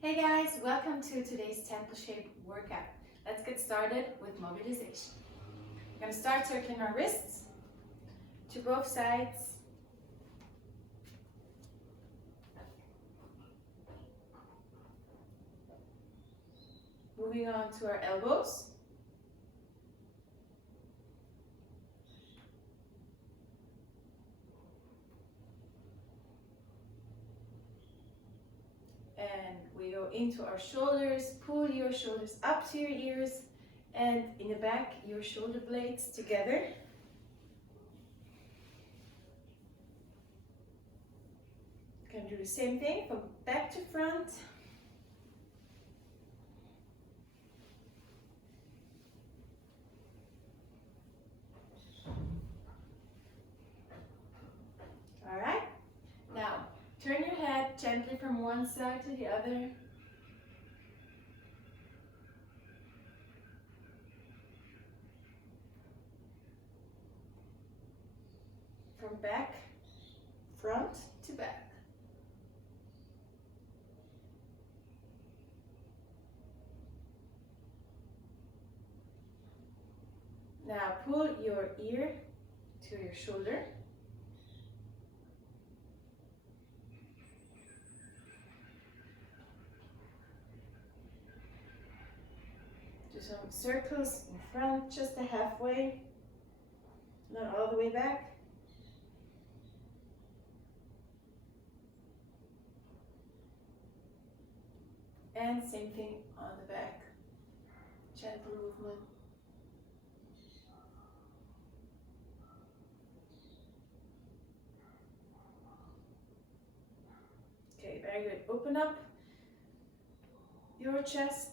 Hey guys, welcome to today's Templeshape workout. Let's get started with mobilization. We're going to start circling our wrists to both sides. Moving on to our elbows. And we go into our shoulders. Pull your shoulders up to your ears, and in the back, your shoulder blades together. You can do the same thing from back to front. All right. Now, turn your head gently from one side to the other. From back, front to back. Now pull your ear to your shoulder. Do some circles in front, just a halfway, not all the way back. And same thing on the back, gentle movement. Okay, very good. Open up your chest.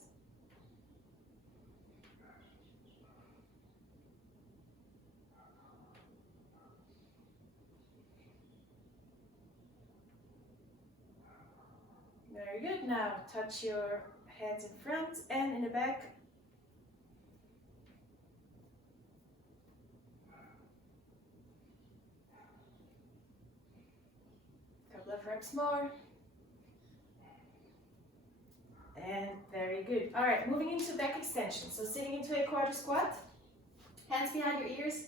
Very good. Now touch your hands in front and in the back. Couple of reps more. And very good. All right, moving into back extension. So sitting into a quarter squat, hands behind your ears.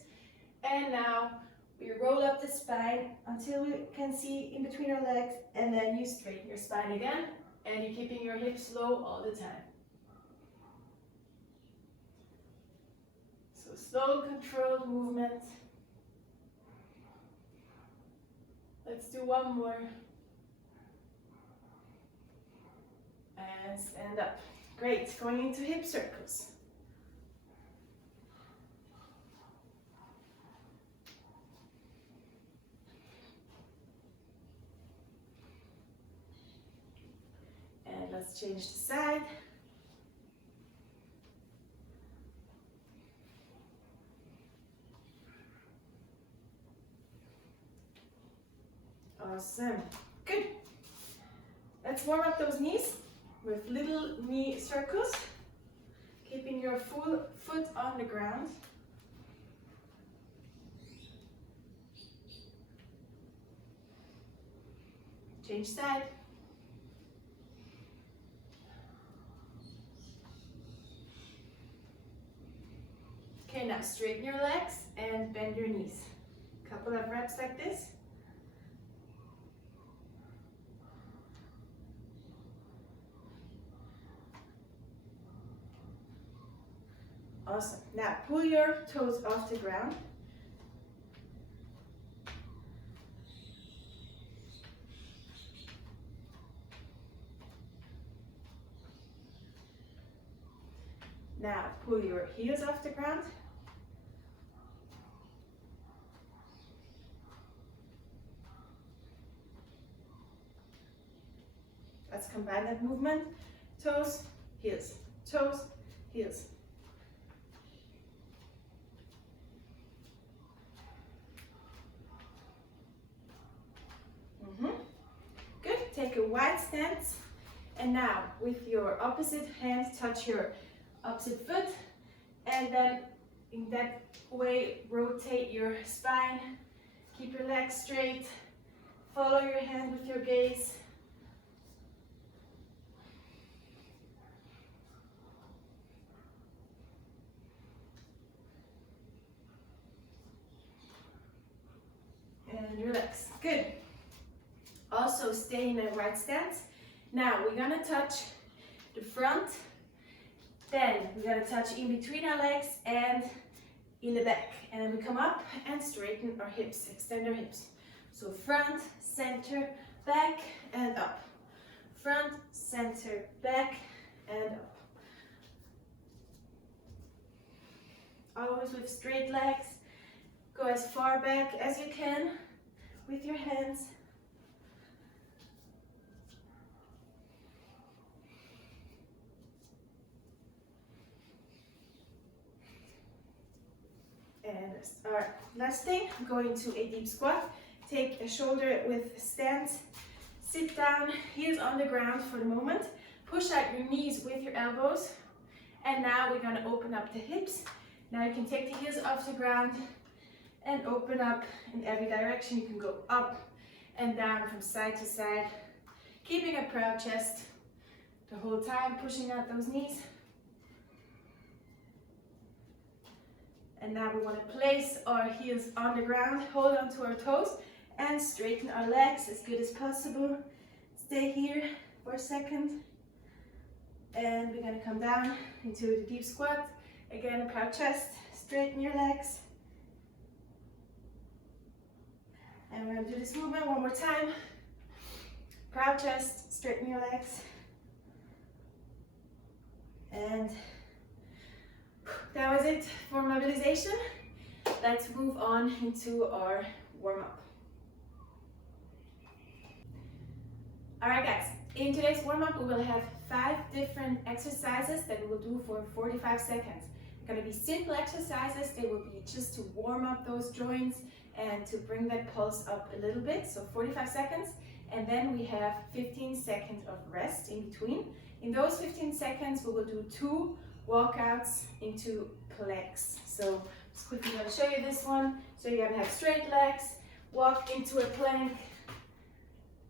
And now we roll up the spine until we can see in between our legs, and then you straighten your spine again, and you're keeping your hips low all the time. So slow, controlled movement. Let's do one more. And stand up. Great, going into hip circles. And let's change the side. Awesome. Good. Let's warm up those knees with little knee circles, keeping your full foot on the ground. Change side. Okay, now straighten your legs and bend your knees. Couple of reps like this. Awesome. Now pull your toes off the ground. Now pull your heels off the ground. Let's combine that movement. Toes, heels, toes, heels. Good, take a wide stance. And now with your opposite hand, touch your opposite foot. And then in that way, rotate your spine. Keep your legs straight. Follow your hand with your gaze. good. Also stay in a right stance. Now we're gonna touch the front, then we're gonna touch in between our legs and in the back. And then we come up and straighten our hips, extend our hips. So front, center, back, and up. Front, center, back, and up. Always with straight legs. Go as far back as you can with your hands. And our last thing, go into a deep squat. Take a shoulder width stance. Sit down, heels on the ground for the moment. Push out your knees with your elbows. And now we're gonna open up the hips. Now you can take the heels off the ground and open up in every direction. You can go up and down from side to side, keeping a proud chest the whole time, pushing out those knees. And now we want to place our heels on the ground, hold on to our toes, and straighten our legs as good as possible. Stay here for a second. And we're going to come down into the deep squat. Again, a proud chest, straighten your legs. And we're going to do this movement one more time. Proud chest, straighten your legs. And that was it for mobilization. Let's move on into our warm-up. Alright guys, in today's warm-up we will have 5 different exercises that we will do for 45 seconds. They're going to be simple exercises. They will be just to warm up those joints and to bring that pulse up a little bit, so 45 seconds. And then we have 15 seconds of rest in between. In those 15 seconds we will do 2 walkouts into planks. So just quickly going to show you this one. So you're going to have straight legs, walk into a plank,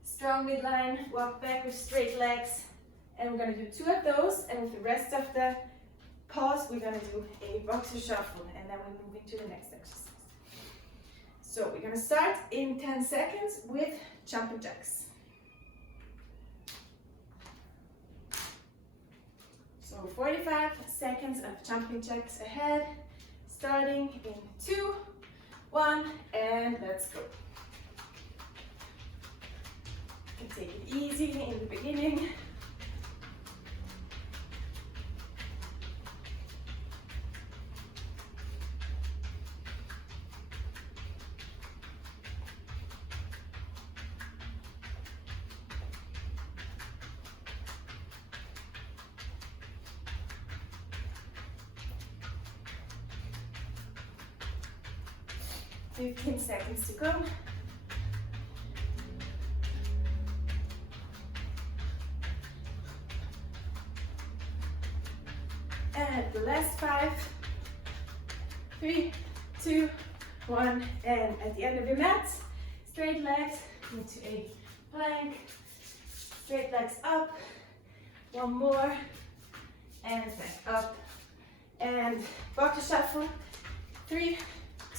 strong midline, walk back with straight legs, and we're going to do 2 of those, and with the rest of the pause we're going to do a boxer shuffle, and then we're moving to the next exercise. So we're going to start in 10 seconds with jumping jacks. So 45 seconds of jumping jacks ahead, starting in 2, 1, and let's go. You can take it easy in the beginning. Do 15 seconds to go. And the last 5, 3, 2, 1, and at the end of your mat, straight legs into a plank, straight legs up, 1 more, and back up, and boxer shuffle, 3,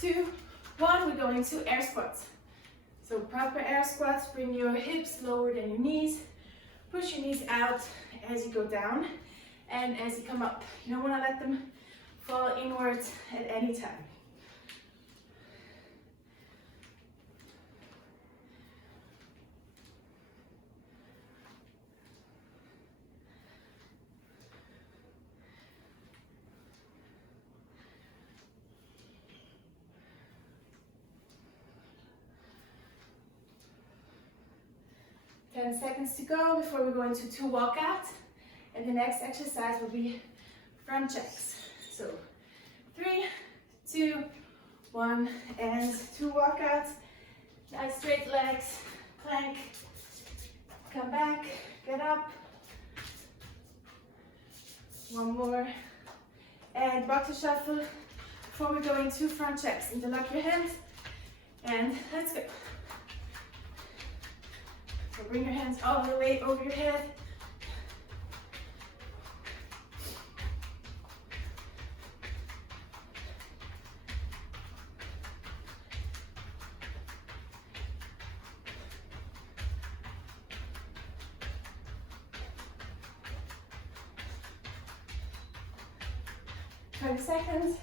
2, 1, we're going to air squats. So proper air squats, bring your hips lower than your knees, push your knees out as you go down and as you come up. You don't want to let them fall inwards at any time. Ten seconds to go before we go into 2 walkouts. And the next exercise will be front checks. So 3, 2, 1, and 2 walkouts. Nice straight legs, plank, come back, get up. 1 more, and boxer shuffle before we go into front checks. Interlock your hands, and let's go. So bring your hands all the way over your head. 20 seconds.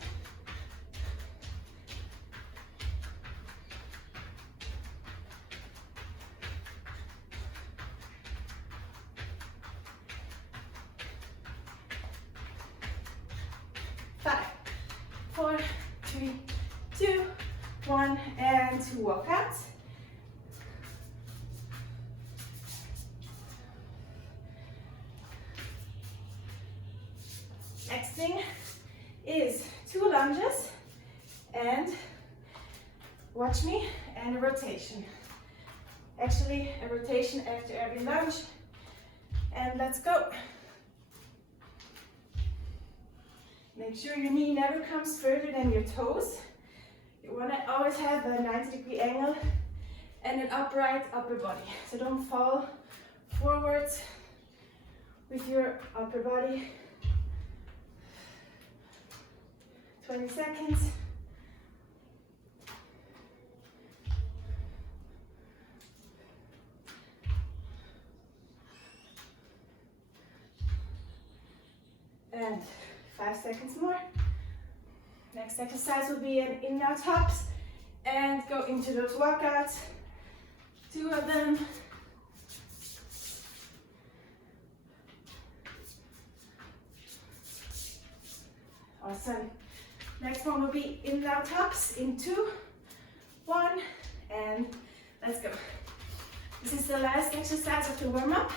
Five, four, three, two, one, and two walkouts. Next thing is 2 lunges, and watch me, and a rotation. Actually, a rotation after every lunge, and let's go. Make sure your knee never comes further than your toes. You want to always have a 90-degree angle and an upright upper body. So don't fall forwards with your upper body. 20 seconds. And 5 seconds more. Next exercise will be an in-out hops, and go into those walkouts. 2 of them. Awesome. Next one will be in-out hops in 2, 1, and let's go. This is the last exercise of the warm-up.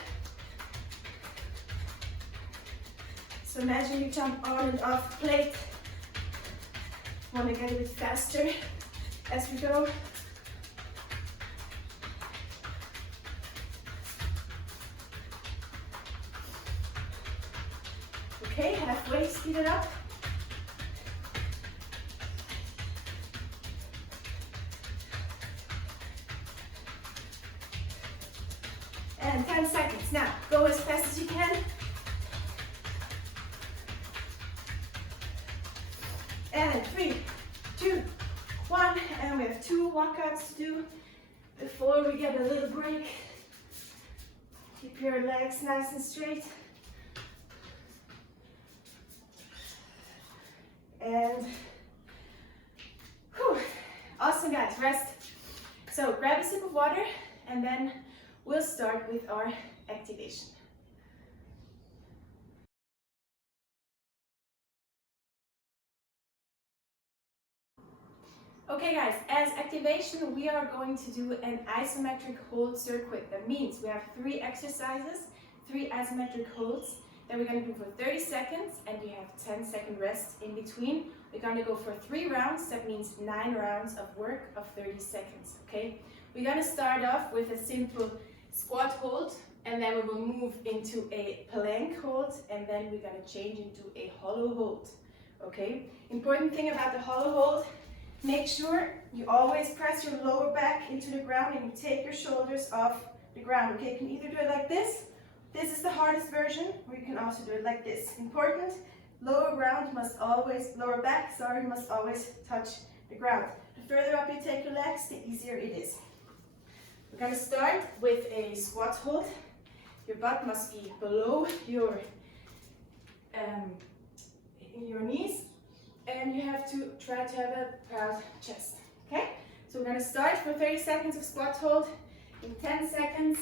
So imagine you jump on and off plate. Want to get a bit faster as we go. Okay, halfway, speed it up. And 10 seconds. Now, go as fast as you can. And 3, 2, 1, and we have 2 walkouts to do before we get a little break. Keep your legs nice and straight. And whew, awesome guys, rest. So grab a sip of water, and then we'll start with our activation. Okay guys, as activation we are going to do an isometric hold circuit. That means we have 3 exercises, 3 isometric holds that we're going to do for 30 seconds, and you have 10-second rest in between. We're going to go for 3 rounds, that means 9 rounds of work of 30 seconds, okay? We're going to start off with a simple squat hold, and then we will move into a plank hold, and then we're going to change into a hollow hold, okay? Important thing about the hollow hold, make sure you always press your lower back into the ground and you take your shoulders off the ground, okay? You can either do it like this. This is the hardest version, or you can also do it like this. Important, lower back must always touch the ground. The further up you take your legs, the easier it is. We're going to start with a squat hold. Your butt must be below your knees, and you have to try to have a proud chest, okay? So we're going to start for 30 seconds of squat hold in 10 seconds.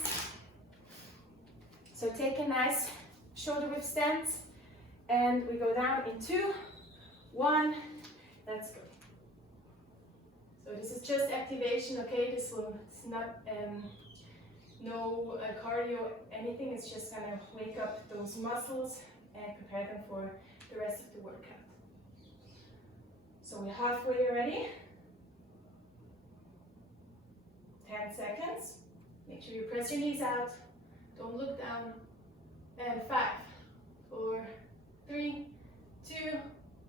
So take a nice shoulder width stance, and we go down in 2, 1, let's go. So this is just activation, okay? It's not no cardio, anything. It's just gonna wake up those muscles and prepare them for the rest of the workout. So we're halfway already. 10 seconds. Make sure you press your knees out. Don't look down. And 5, 4, 3, 2,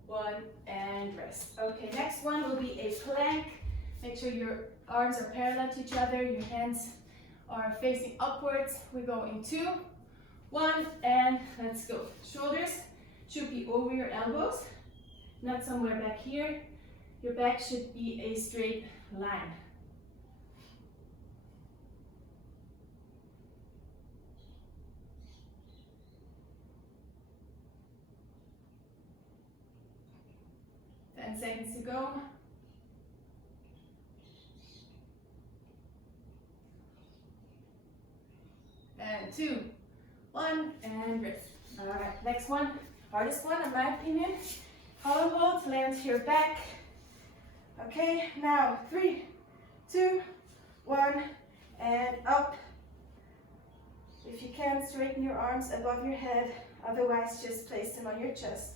1, and rest. Okay, next one will be a plank. Make sure your arms are parallel to each other. Your hands are facing upwards. We go in 2, 1, and let's go. Shoulders should be over your elbows, not somewhere back here. Your back should be a straight line. 10 seconds to go. And 2, 1, and rest. All right, next one, hardest one in my opinion. Hollow hold, land to your back. Okay, now 3, 2, 1, and up. If you can, straighten your arms above your head, otherwise just place them on your chest,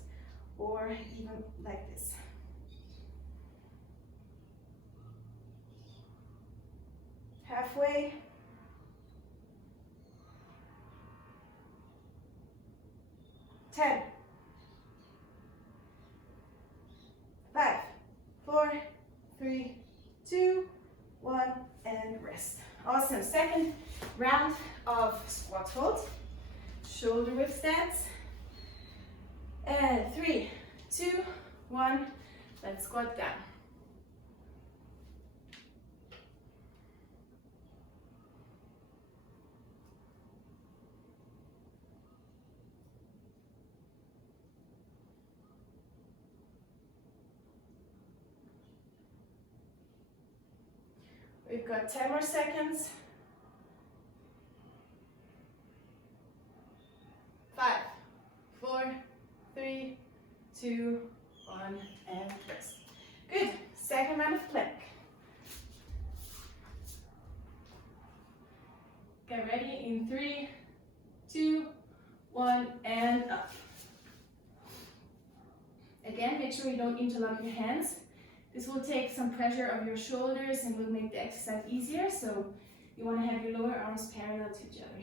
or even like this. Halfway. 10, 5, 4, 3, 2, 1, and rest. Awesome. Second round of squat hold, shoulder width stance. And 3, 2, 1, let's squat down. We've got 10 more seconds. 5, 4, 3, 2, 1, and rest. Good. Second round of plank. Get ready in 3, 2, 1, and up. Again, make sure you don't interlock your hands. This will take some pressure off your shoulders and will make the exercise easier, so you want to have your lower arms parallel to each other.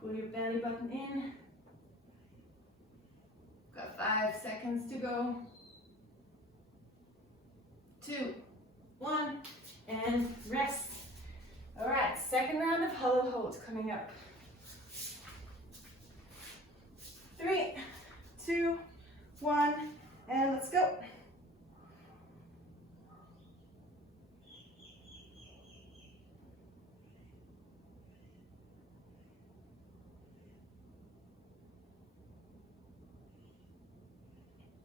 Pull your belly button in. Got 5 seconds to go. 2, 1, and rest. All right, second round of hollow hold coming up. 3, 2, 1, and let's go.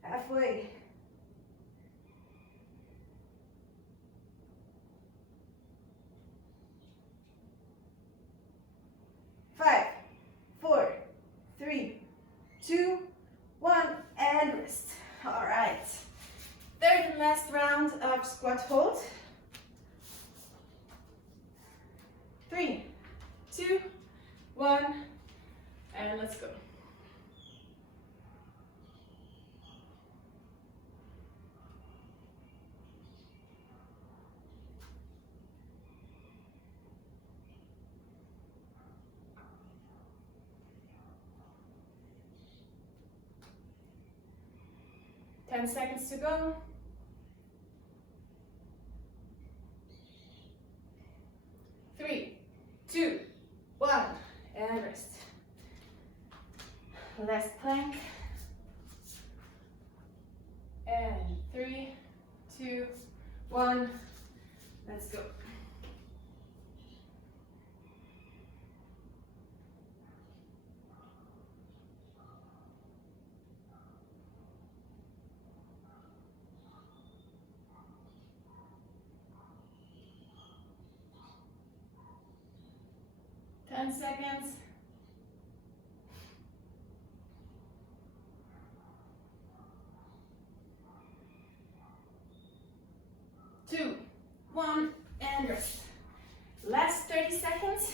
Halfway. 5, 4, 3, 2, 1, and rest. All right. Third and last round of squat hold. 3, 2, 1, and let's go. Ten seconds to go. 3, 2, 1, and rest. Last plank. And 3, 2, 1, let's go. Seconds. 2, 1, and rest. Last 30 seconds.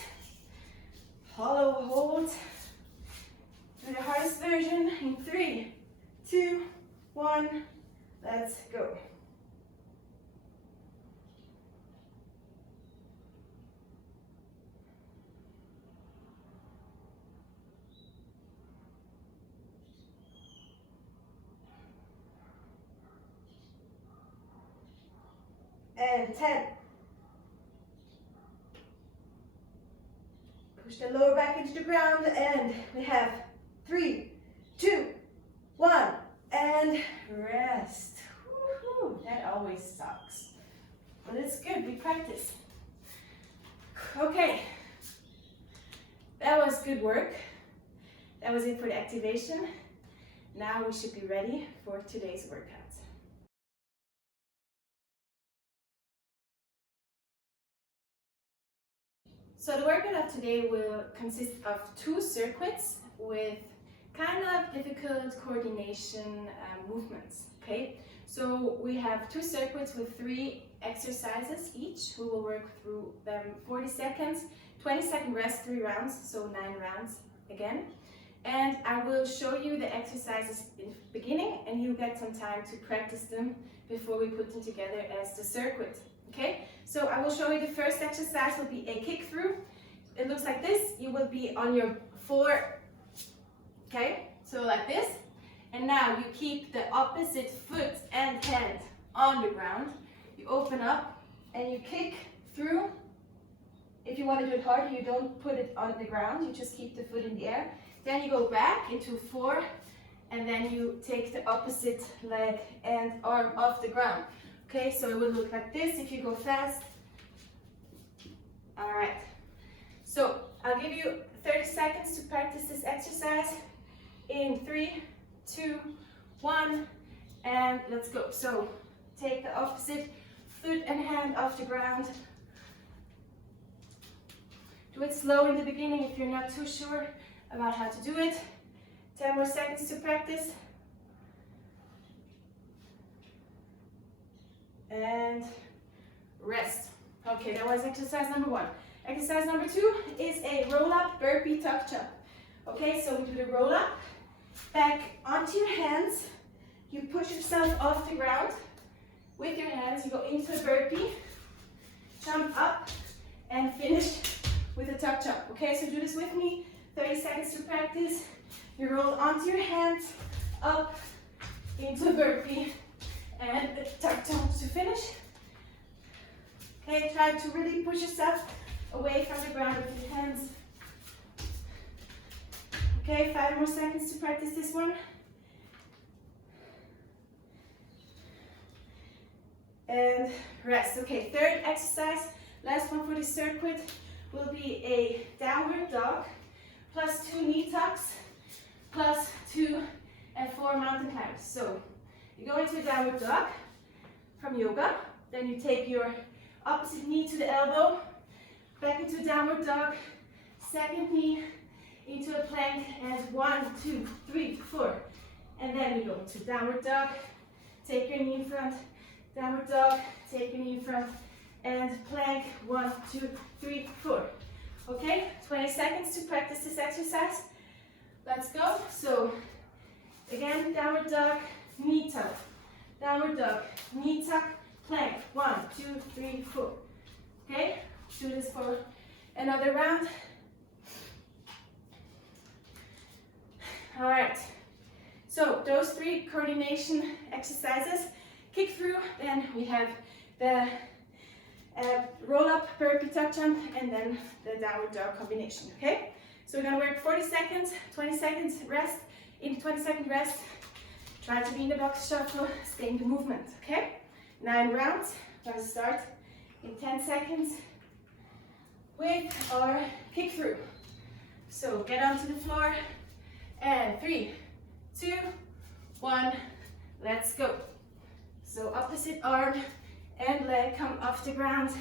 Hollow hold. Do the hardest version in 3, 2, 1. Let's go. And 10. Push the lower back into the ground, and we have 3, 2, 1, and rest. Woo-hoo. That always sucks, but it's good. We practice. Okay. that was good work. That was it for the activation. Now we should be ready for today's workout. So the workout of today will consist of 2 circuits with kind of difficult coordination movements, okay? So we have 2 circuits with 3 exercises each. We will work through them 40 seconds, 20-second rest, 3 rounds, so 9 rounds again. And I will show you the exercises in the beginning, and you get some time to practice them before we put them together as the circuit, okay? So I will show you the first exercise will be a kick through. It looks like this. You will be on your 4, okay? So like this. And now you keep the opposite foot and hand on the ground. You open up and you kick through. If you want to do it harder, you don't put it on the ground. You just keep the foot in the air. Then you go back into 4, and then you take the opposite leg and arm off the ground. Okay, so it will look like this if you go fast. All right. So I'll give you 30 seconds to practice this exercise in 3, 2, 1, and let's go. So take the opposite foot and hand off the ground. Do it slow in the beginning if you're not too sure about how to do it. 10 more seconds to practice. And rest. Okay, that was exercise number 1. Exercise number 2 is a roll-up burpee tuck jump. Okay, so we do the roll-up, back onto your hands. You push yourself off the ground. With your hands, you go into a burpee, jump up, and finish with a tuck jump. Okay, so do this with me. 30 seconds to practice. You roll onto your hands, up, into a burpee, and a tuck jump to finish. Okay, try to really push yourself away from the ground with your hands. Okay, 5 more seconds to practice this one. And rest. Okay, third exercise, last one for the circuit, will be a downward dog, plus 2 knee tucks, plus 2 and 4 mountain climbers. So you go into a downward dog from yoga, then you take your opposite knee to the elbow, back into a downward dog, second knee into a plank, and 1, 2, 3, 4. And then you go to downward dog, take your knee in front, downward dog, take your knee in front, and plank, 1, 2, 3, 4. Okay, 20 seconds to practice this exercise. Let's go. So again, downward dog, knee tuck, downward dog, knee tuck, plank, 1, 2, 3, 4. Okay, do this for another round. All right, so those 3 coordination exercises, kick through, then we have the roll up, burpee, tuck jump, and then the downward dog combination, okay? So we're gonna work 40 seconds, 20 seconds rest, in 20-second rest, try to be in the box shuffle, stay in the movement, okay? 9 rounds, we're gonna start in 10 seconds with our kick through. So get onto the floor, and 3, 2, 1, let's go. So opposite arm and leg come off the ground.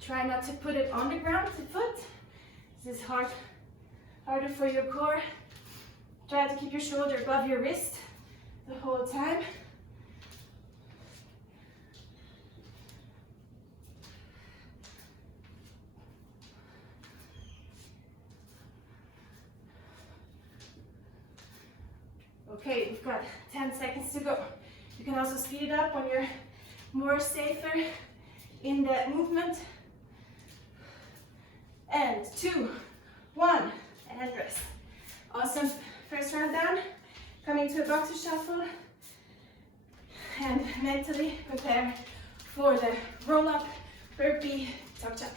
Try not to put it on the ground, the foot. This is harder for your core. Try to keep your shoulder above your wrist the whole time. Okay, we've got 10 seconds to go. You can also speed it up when you're more safer in the movement. And 2, 1, and rest. Awesome. First round down. Coming to a boxer shuffle. And mentally prepare for the roll up, burpee, tuck jump.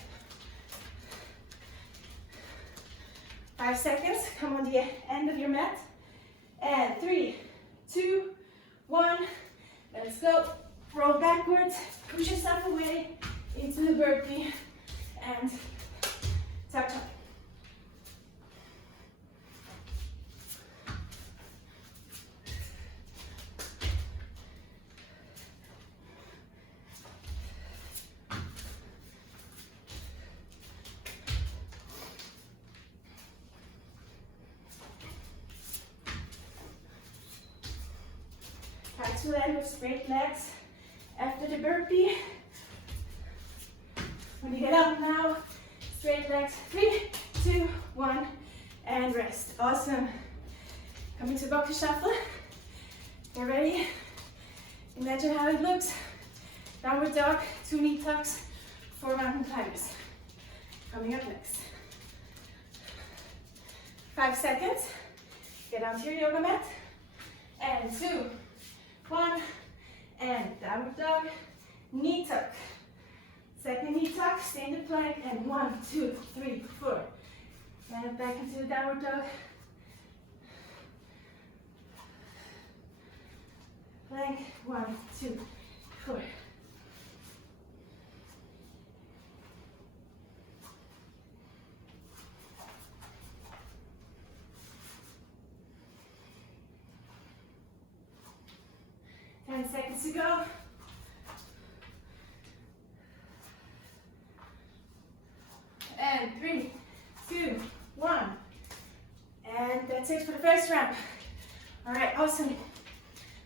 5 seconds. Come on the end of your mat. And 3, 2, 1. Let's go. Roll backwards. Push yourself away into the burpee and tuck jump. to land with straight legs after the burpee. When you get up now, straight legs, 3, 2, 1, and rest. Awesome. Coming to boxer shuffle. Get ready. Imagine how it looks. Downward dog, 2 knee tucks, 4 mountain climbers. Coming up next. 5 seconds. Get onto your yoga mat. And 2, 1, and downward dog, knee tuck. Second knee tuck, stay in the plank, and 1, 2, 3, 4. And back into the downward dog. Plank, 1, 2, 4. Ten seconds to go. And 3, 2, 1. And that's it for the first round. All right, awesome.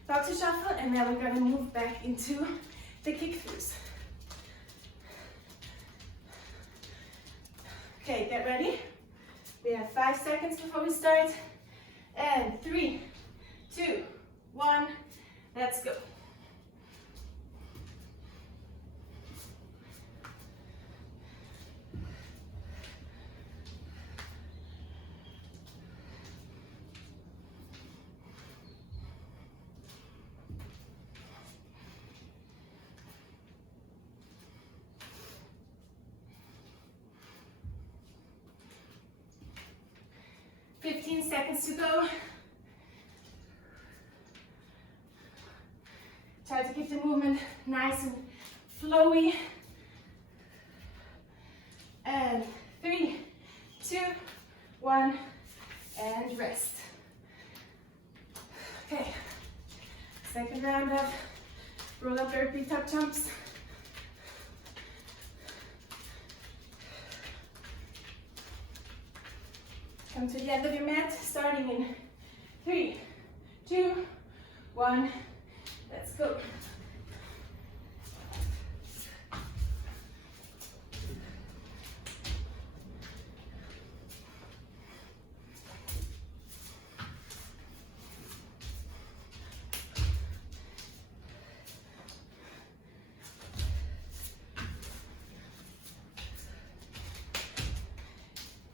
Boxer shuffle, and now we're gonna move back into the kick-throughs. Okay, get ready. We have 5 seconds before we start. And 3, 2, 1, let's go. Seconds to go. Try to keep the movement nice and flowy. And 3, 2, 1, and rest. Okay, second round of roll up burpee tuck jumps. Come to the end of your mat, starting in 3, 2, 1, let's go.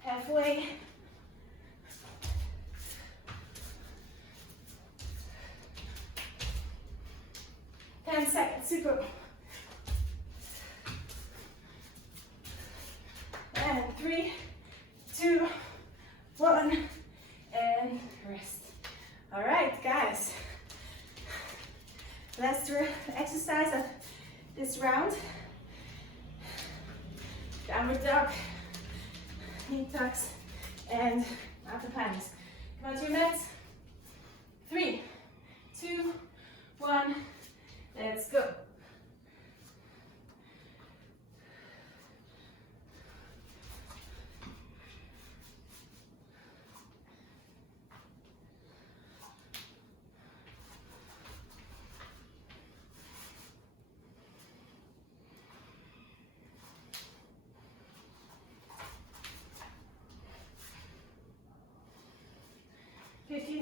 Halfway. To go. And 3, 2, 1, and rest. All right, guys. Last exercise of this round. Downward dog, knee tucks, and mountain climbers. Come on to your mats. 3, 2, 1. Let's go.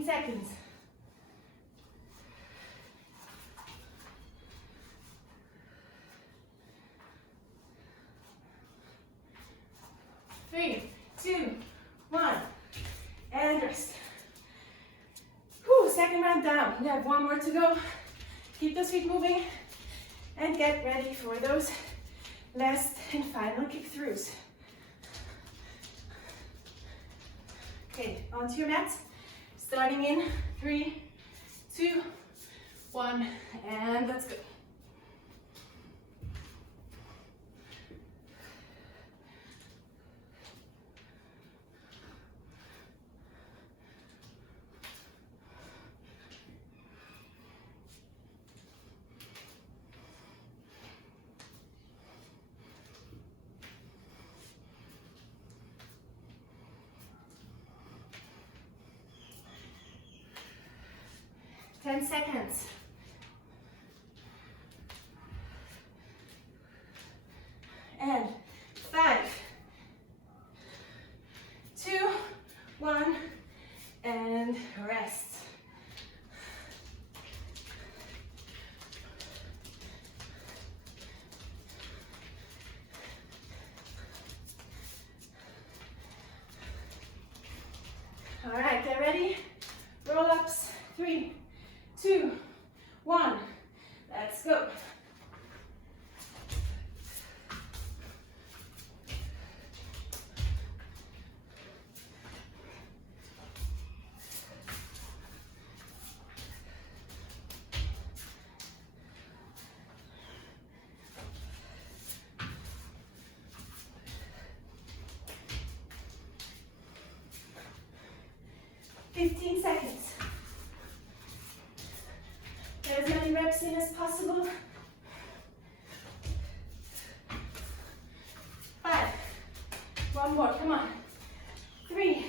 Seconds. Three, 2, 1, and rest. Whew, second round down. We have 1 more to go. Keep those feet moving and get ready for those last and final kick-throughs. Okay, onto your mats. Starting in 3, 2, 1, and let's go. Ten seconds. and 5, 2, 1, and rest. All right, get ready. Roll-ups, 3, 2, 1. Let's go. Seconds. Get as many reps in as possible. 5. One more, come on. 3.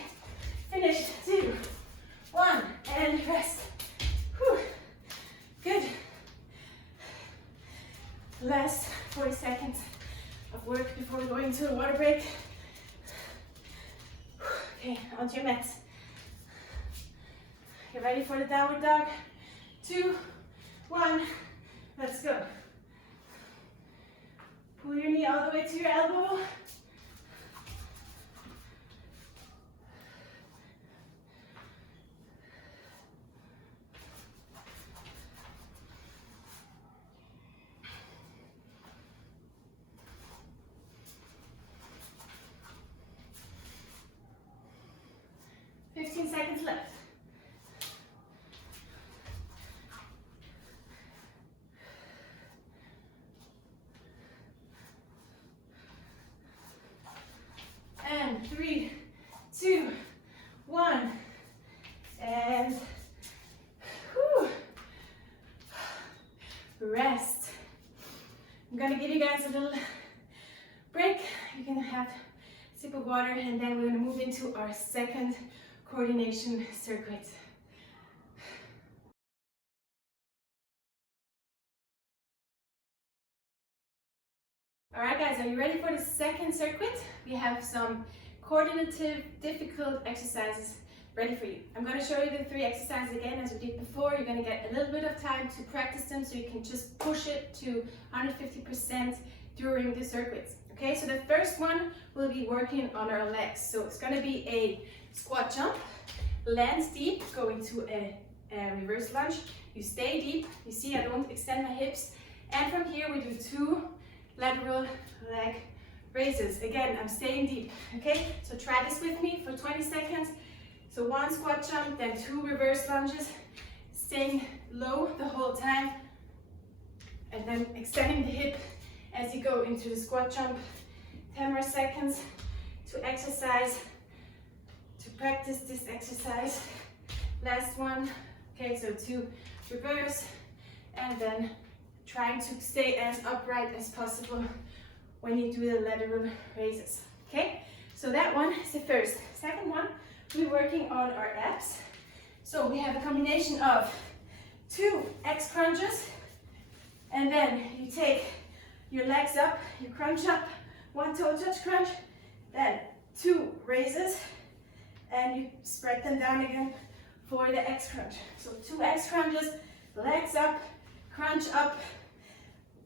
Finish. 2, 1, and rest. Whew. Good. Last 40 seconds of work before we go into a water break. Okay, onto your mats. Get ready for the downward dog. 2, 1, let's go. Pull your knee all the way to your elbow. Seconds left. And 3, 2, 1, and whew. Rest. I'm gonna give you guys a little break. You can have a sip of water, and then we're gonna move into our second coordination circuit. All right, guys, are you ready for the second circuit? We have some coordinative, difficult exercises ready for you. I'm going to show you the 3 exercises again as we did before. You're going to get a little bit of time to practice them so you can just push it to 150% during the circuits. Okay, so the first one will be working on our legs. So it's going to be a squat jump, lands deep, go into a reverse lunge. You stay deep. You see, I don't extend my hips. And from here, we do 2 lateral leg raises. Again, I'm staying deep, okay? So try this with me for 20 seconds. So 1 squat jump, then 2 reverse lunges, staying low the whole time, and then extending the hip as you go into the squat jump. 10 more seconds to exercise, to practice this exercise. Last one, okay, so 2 reverse, and then trying to stay as upright as possible when you do the lateral raises, okay? So that one is the first. Second one, we're working on our abs. So we have a combination of 2 X crunches, and then you take your legs up, you crunch up, 1 toe touch crunch, then 2 raises, and you spread them down again for the X crunch. So 2 X crunches, legs up, crunch up,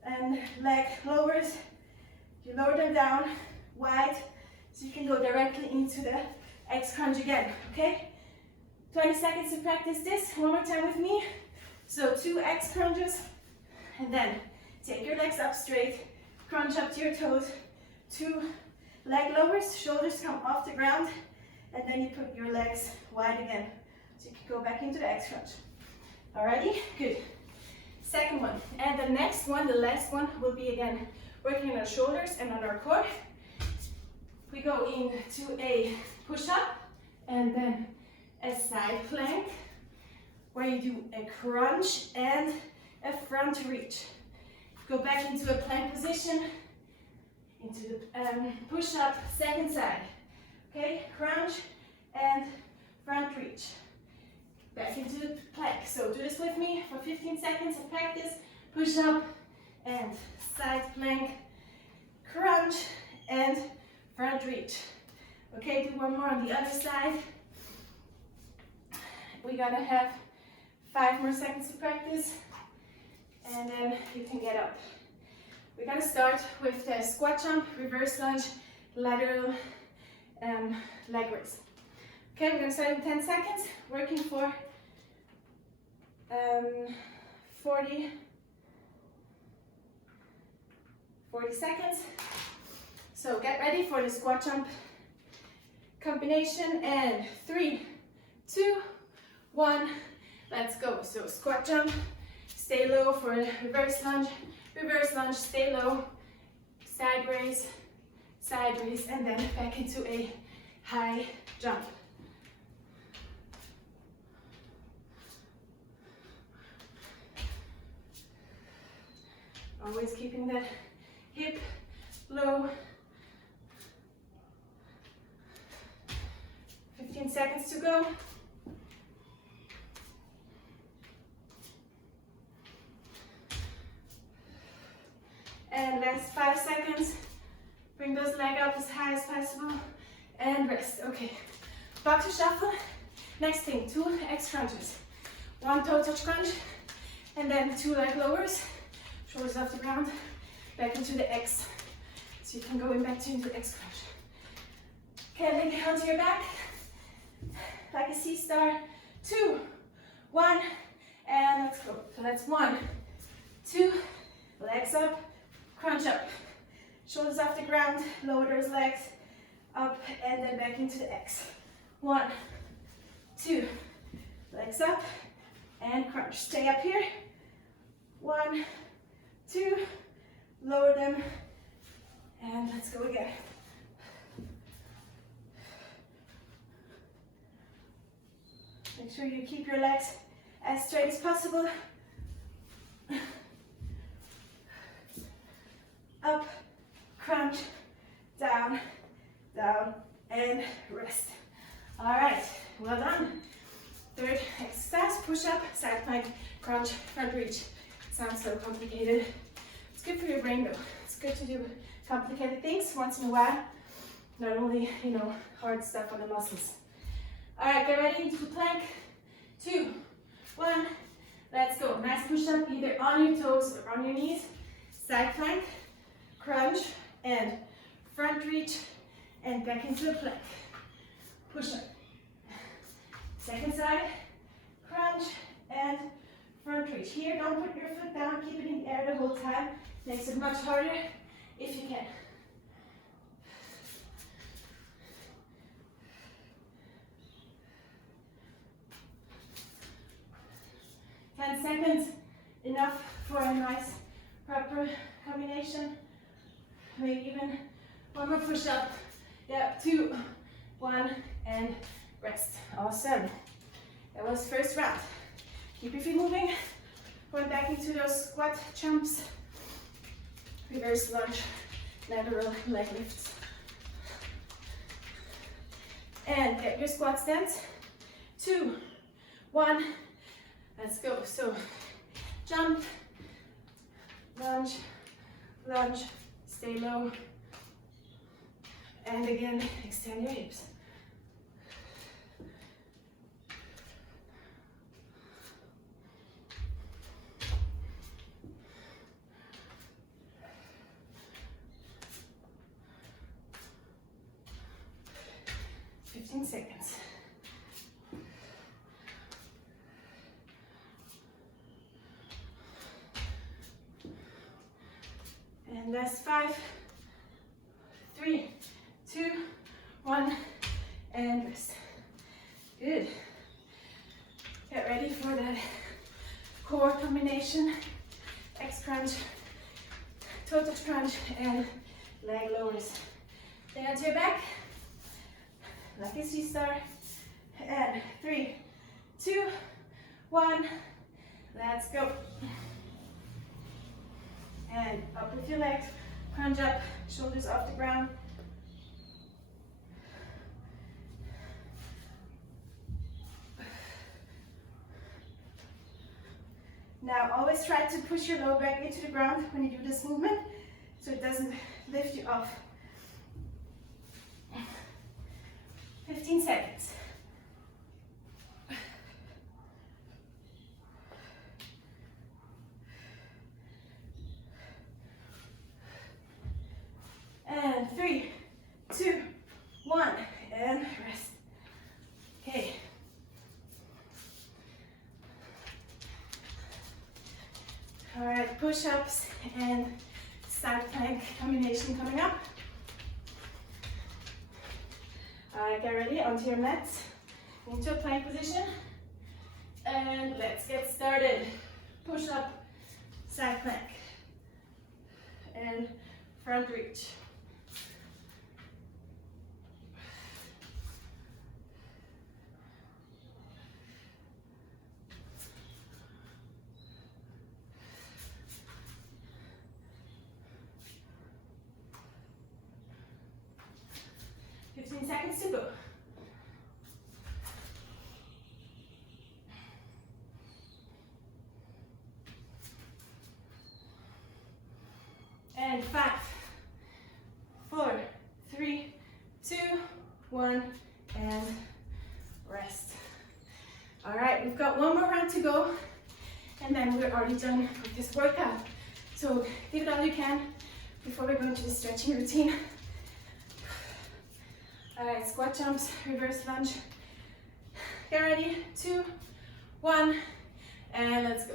and leg lowers. You lower them down wide so you can go directly into the X crunch again, okay? 20 seconds to practice this. One more time with me. So 2 X crunches, and then take your legs up straight, crunch up to your toes, 2 leg lowers, shoulders come off the ground, and then you put your legs wide again. So you can go back into the X crunch. Alrighty? Good. Second one, and the next one, the last one, will be again working on our shoulders and on our core. We go into a push-up and then a side plank where you do a crunch and a front reach. Go back into a plank position, into the push-up, second side. Okay, crunch and front reach. Back into the plank. So do this with me for 15 seconds of practice. Push up and side plank, crunch reach. Okay, do one more on the other side. We're gonna have 5 more seconds to practice, and then you can get up. We're gonna start with the squat jump, reverse lunge, lateral leg raise. Okay, we're gonna start in 10 seconds, working for 40 seconds. So get ready for the squat jump combination, and 3, 2, 1, let's go. So squat jump, stay low for reverse lunge, stay low, side raise, and then back into a high jump. Always keeping that hip low. 15 seconds to go. And last 5 seconds. Bring those legs up as high as possible and rest. Okay, boxer shuffle. Next thing, 2 X crunches. 1 toe touch crunch, and then 2 leg lowers. Shoulders off the ground, back into the X. So you can go into X crunch. Okay, lay onto your back, like a C-star. 2, 1, and let's go. So that's 1, 2, legs up, crunch up. Shoulders off the ground, lower those legs, up, and then back into the X. 1, 2, legs up, and crunch. Stay up here. 1, 2, lower them, and let's go again. Make sure you keep your legs as straight as possible. Up, crunch, down, down, and rest. All right, well done. Third exercise, push up, side plank, crunch, front reach. Sounds so complicated. It's good for your brain though. It's good to do complicated things once in a while. Not only, hard stuff on the muscles. All right, get ready into plank. 2, 1, let's go. Nice push up, either on your toes or on your knees. Side plank, crunch, and front reach, and back into the plank. Push up. Second side, crunch, and front reach. Here, don't put your foot down, keep it in the air the whole time. Makes it much harder if you can. Ten seconds, enough for a nice, proper combination. Maybe even one more push up. Yep, 2, 1, and rest. Awesome. That was first round. Keep your feet moving. Going back into those squat jumps. Reverse lunge, lateral leg lifts. And get your squat stance. 2, 1, let's go. So jump, lunge, lunge, stay low. And again, extend your hips. Seconds. And that's 5, 3, 2, 1, and rest. Good. Get ready for that core combination. X crunch, toe touch crunch, and leg lowers. Lay onto your back. Like a C-star, and 3, 2, 1, let's go. And up with your legs, crunch up, shoulders off the ground. Now always try to push your lower back into the ground when you do this movement, so it doesn't lift you off. 15 seconds. And 3, 2, 1, and rest. Okay. All right, push-ups and side plank combination coming up. All right, get ready, onto your mats, into a plank position. And let's get started. Push-up, side plank, and front reach. Seconds to go. And 5, 4, 3, 2, 1, and rest. All right, we've got one more round to go, and then we're already done with this workout. So give it all you can before we go into the stretching routine. All right, squat jumps, reverse lunge. Get ready, 2, 1, and let's go.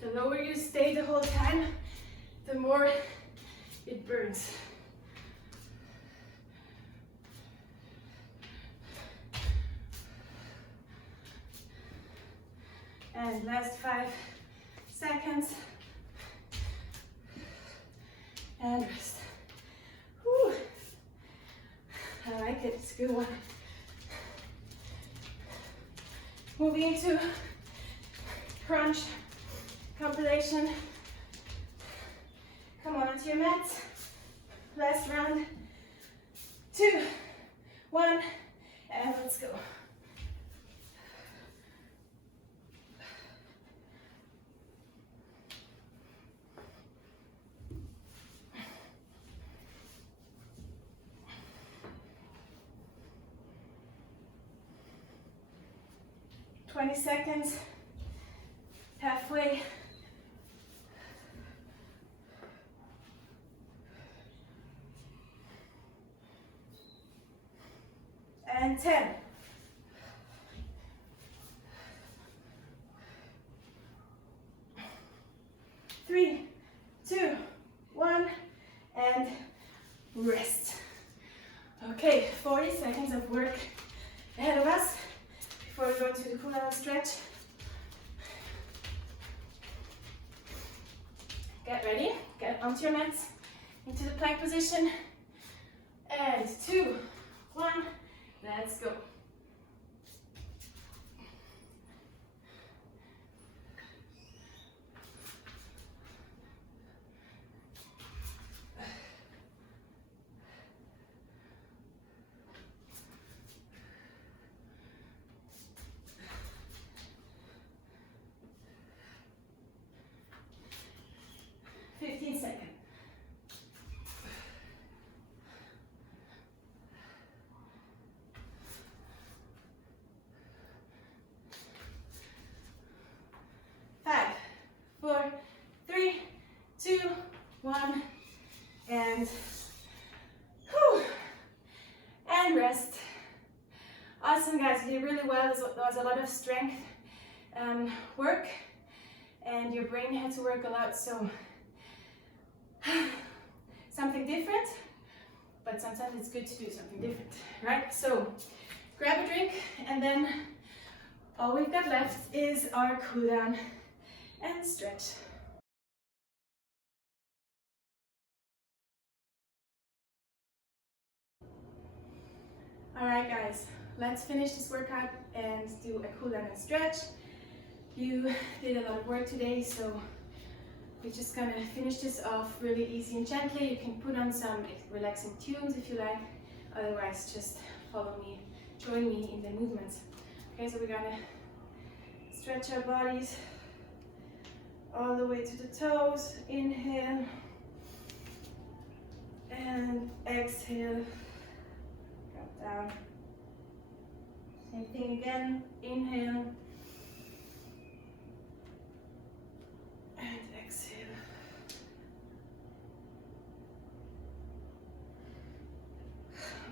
The lower you stay the whole time, the more it burns. And last 5 seconds. And rest. Whew. I like it, it's a good one. Moving into crunch compilation. Come on to your mats. Last round. 2, 1, and let's go. Twenty seconds. Halfway. And 10. 3, 2, 1, and rest. Okay, 40 seconds of work ahead of us before we go into the cool down stretch. Get ready, get onto your mats, into the plank position, and 2, 1, let's go. And rest. Awesome, guys, you did really well. There was a lot of strength work, and your brain had to work a lot, so something different, but sometimes it's good to do something different, right? So grab a drink, and then all we've got left is our cool down and stretch. All right, guys, let's finish this workout and do a cool down and stretch. You did a lot of work today, so we're just gonna finish this off really easy and gently. You can put on some relaxing tunes if you like, otherwise just follow me, join me in the movements. Okay, so we're gonna stretch our bodies all the way to the toes. Inhale and exhale, drop down. Same thing again, inhale and exhale.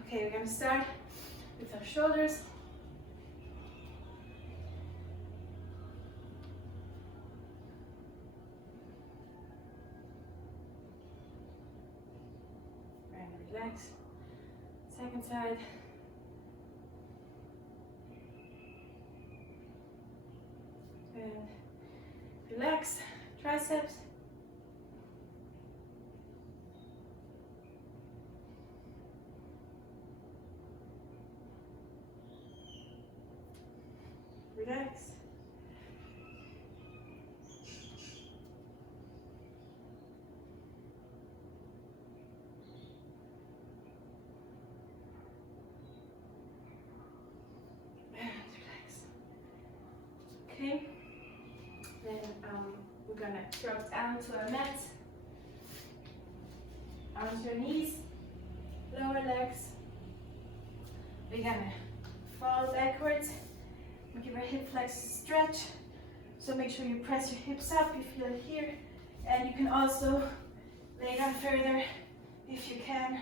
Okay, we're going to start with our shoulders. And relax. Second side. And relax, triceps. Relax. And relax. Okay. Then we're gonna drop down to our mat. Arms to our knees, lower legs. We're gonna fall backwards. Give our hip flexors a stretch. So make sure you press your hips up, you feel it here. And you can also lay down further if you can.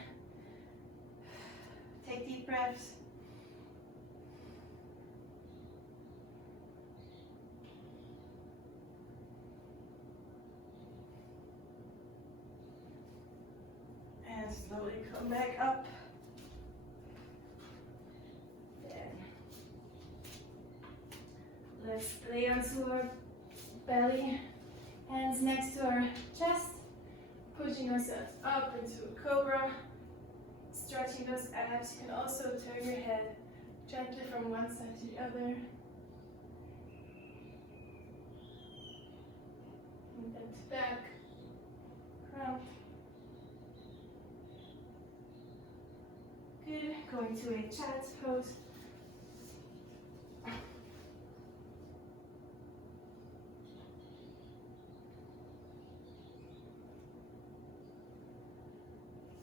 Take deep breaths. And slowly come back up. Let's lay onto our belly, hands next to our chest, pushing ourselves up into a cobra, stretching those abs. You can also turn your head gently from one side to the other. And bend back, front. Good, going to a child's pose.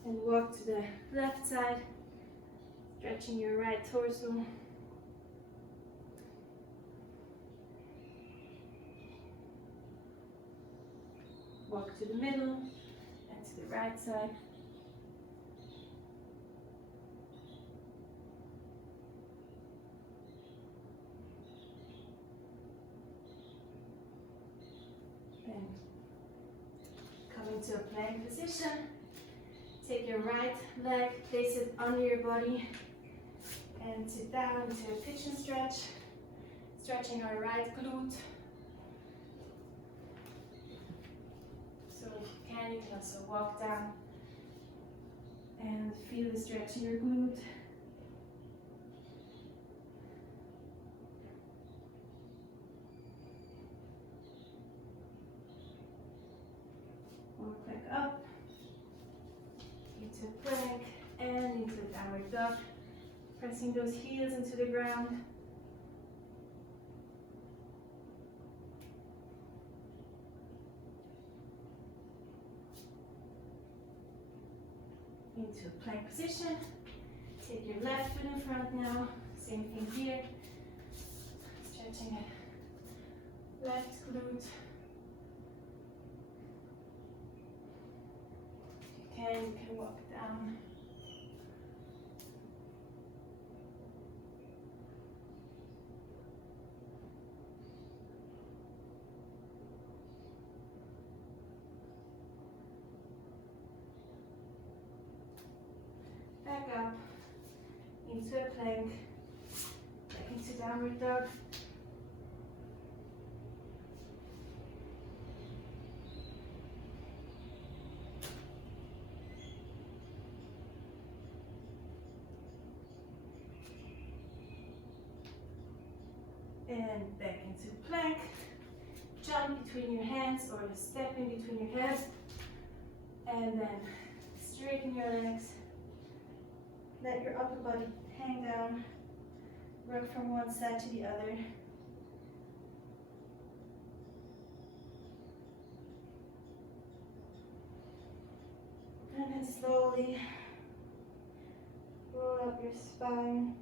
And walk to the left side, stretching your right torso. Walk to the middle and to the right side. And come into a plank position. Take your right leg, place it under your body, and sit down into a pigeon stretch, stretching our right glute. So if you can also walk down and feel the stretch in your glute. Walk back up. Into plank and into downward dog, pressing those heels into the ground. Into a plank position. Take your left foot in front now. Same thing here. Stretching it. Left glute. You can walk down. Back up into a plank, back into downward dog. And back into plank, jump jump between your hands or you step in between your hands. And then straighten your legs. Let your upper body hang down. Rock from one side to the other. And then slowly roll up your spine.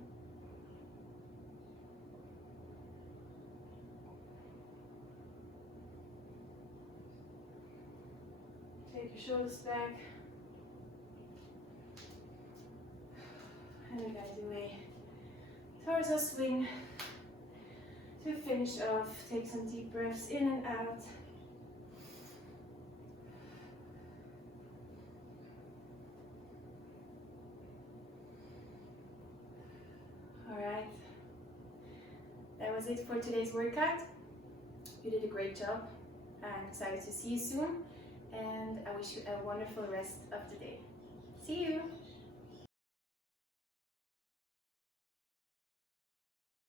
Take your shoulders back. And we're going to do a torso swing to finish off. Take some deep breaths in and out. Alright, that was it for today's workout. You did a great job. I'm excited to see you soon, and I wish you a wonderful rest of the day. See you!